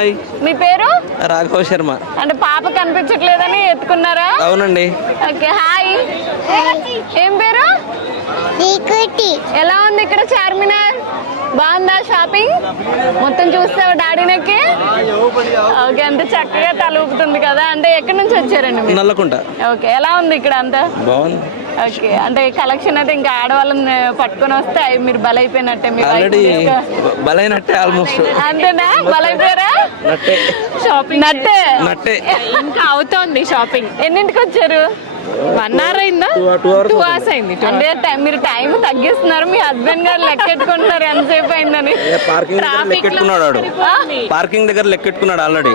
Hi. మీ పేరు? రాఘవ శర్మ. అంటే పాప కనిపించట్లేదని ఎత్తుకున్నారా? అవునండి. Okay hi. ఏం పేరు? ఎలా ఉంది ఇక్కడ చార్మినార్? బాగుందా షాపింగ్? మొత్తం చూస్తావా డాడీనకి? ఓకే, అంత చక్కగా తల ఊపుతుంది కదా. అంటే ఎక్కడి నుంచి వచ్చారండి మీరు? నల్లకుంట. ఓకే, ఎలా ఉంది ఇక్కడ అంతా? బాగుంది. ఓకే, అంటే కలెక్షన్ అయితే ఇంకా ఆడవాళ్ళని పట్టుకొని వస్తే అవి మీరు బలైపోయినట్టే. మీరు ఆల్రెడీ బలైనట్టే ఆల్మోస్ట్. అంతేనా? బలైపోయారా? నట్టే షాపింగ్ నట్టే నట్టే. ఇంకా అవుతోంది షాపింగ్. ఎన్నింటికి వచ్చారు? 1 hour అయిందా? 2 hours 2 hours అయింది. అంటే మీరు టైం తగ్గిస్తున్నారు. మీ హస్బెండ్ గారు లెక్కెట్టుకుంటున్నారు ఎంతసేపు అయిందని. పార్కింగ్ దగ్గర లెక్కెట్టుకున్నాడు వాడు. పార్కింగ్ దగ్గర లెక్కెట్టుకున్నాడు ఆల్రెడీ,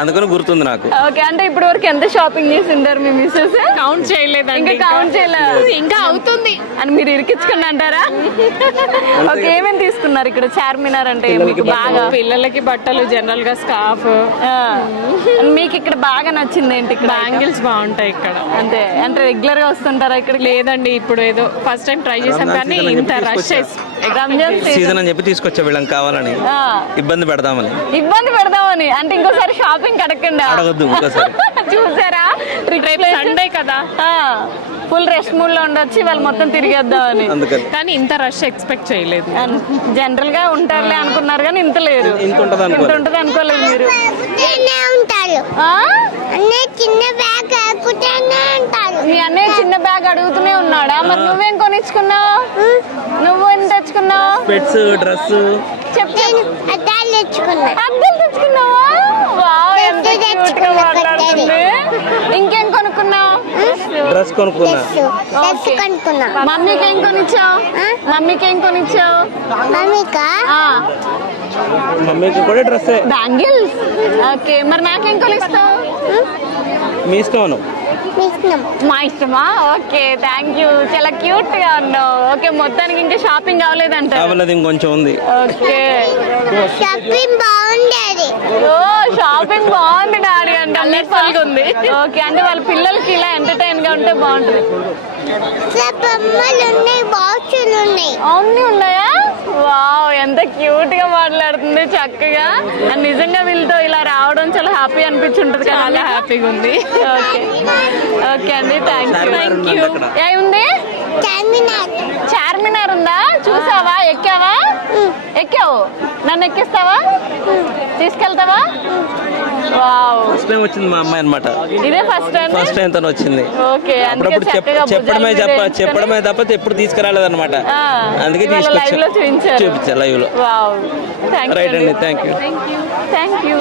అందుకని గుర్తుంది నాకు. ఓకే, అంటే ఇప్పుడు వరకు ఎంత షాపింగ్ చేసింటారు మీ మిస్సెస్? కౌంట్ చేయలేదండి. ఇంకా కౌంట్ చేయలేదు. ఇంకా అవుతుంది అని మీరు ఇరికించుకుని అంటారా? ఓకే, ఏమేమి తీసుకున్నారు ఇక్కడ చార్మినార్ అంటే? మీకు బాగా పిల్లలకి బట్టలు, జనరల్ గా స్కార్ఫ్. మీకు ఇక్కడ బాగా నచ్చింది ఏంటి? ఇక్కడ బ్యాంగిల్స్ బాగుంటాయి ఇక్కడ. అంతే అంటే రెగ్యులర్ గా వస్తుంటారా ఇక్కడ? లేదండి, ఇప్పుడు ఏదో ఫస్ట్ టైం ట్రై చేసాం కానీ ఇంత రష్. రంజాన్ సీజన్ అని చెప్పి తీసుకొచ్చా వీళ్ళని కావాలని, ఇబ్బంది పెడదామని. ఇబ్బంది పెడదామని అంటే ఇంకోసారి షాపింగ్ అడగండి, అడగద్దు ఇంకోసారి. చూసారా, సండే కదా, ఫుల్ రెస్ట్ మూడ్ లో ఉండొచ్చి వాళ్ళు మొత్తం తిరిగేద్దామని. కానీ ఇంత రష్ ఎక్స్పెక్ట్ చేయలేదు. జనరల్ గా ఉంటారులే అనుకున్నారు కానీ ఇంత లేదు. ఇంత ఉంటది అనుకోలేదు మీరు. మీ అన్నయ్య చిన్న బ్యాగ్ అడుగుతూనే ఉన్నాడా? మరి నువ్వేం కొనిచ్చుకున్నావు? నువ్వు ఏం తెచ్చుకున్నావు? Pets, dress. అద్దాలు తెచ్చుకున్నావా? వావ్, ఎంత క్యూట్ గా మాట్లాడుతుంది. ఇంకేం కొనుక్కున్నావు? డ్రెస్ కొనుక్కున్నా. మమ్మీకి ఏం కొనిచ్చావు? మమ్మీకి కూడా డ్రెస్, బ్యాంగిల్స్. ఓకే, మరి నాకేం కొనిస్తావు? మీ ఇష్టం. మా ఇష్టమా? Okay, thank you. చాలా క్యూట్ గా ఉన్నావు. ఓకే, మొత్తానికి ఇంకా షాపింగ్ అవ్వలేదంట? అవ్వలేదు, ఇంకొంచెం ఉంది. ఓకే, షాపింగ్ బాగుండేది. ఓ షాపింగ్ బాగుంది డాడీ అంటే. ఉంది. ఓకే, అంటే వాళ్ళ పిల్లలకి ఇలా ఎంటర్టైన్ గా ఉంటే బాగుంటుంది. బొమ్మలు ఉన్నాయి, బాక్సులు ఉన్నాయి. అన్నీ ఉన్నాయా? వావ్, ఎంత క్యూట్ గా మాట్లాడుతుంది చక్కగా. నిజంగా వీళ్ళతో ఇలా రావడం చాలా హ్యాపీ అనిపించుంటది కదా? చాలా హ్యాపీగా ఉంది. ఓకే ఓకే అండి, థ్యాంక్ యూ. ఏముంది? చార్మినార్ ఉందా? చూసావా? ఎక్కావా? ఎక్కావు? నన్ను ఎక్కిస్తావా? తీసుకెళ్తావా? వావ్, ఫస్ట్ టైం వచ్చింది మా అమ్మాయి అనమాట. ఇదే ఫస్ట్ టైం తను వచ్చింది. ఓకే, అప్పుడప్పుడు చెప్పడమే తప్ప ఎప్పుడు తీసుకురాలేదు అనమాట. అందుకే తీసుకొచ్చి చూపించా లైవ్ లో. వావ్, రైట్ అండి, థ్యాంక్ యూ.